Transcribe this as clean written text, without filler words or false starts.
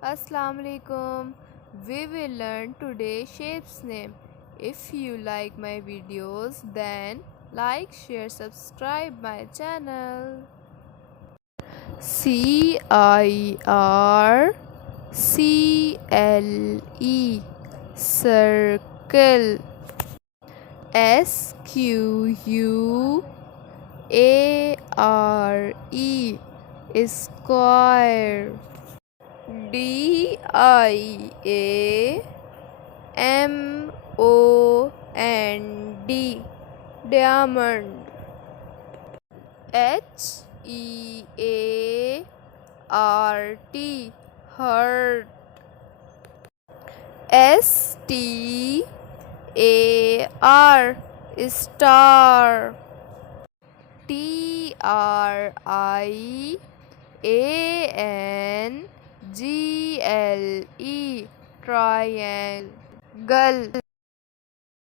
Assalamu alaikum. We will learn today shapes name. If you like my videos, then like, share, subscribe my channel. CIRCLE circle. SQUARE square. DIAMOND diamond. HEART heart. STAR star. TRIANGLE triangle.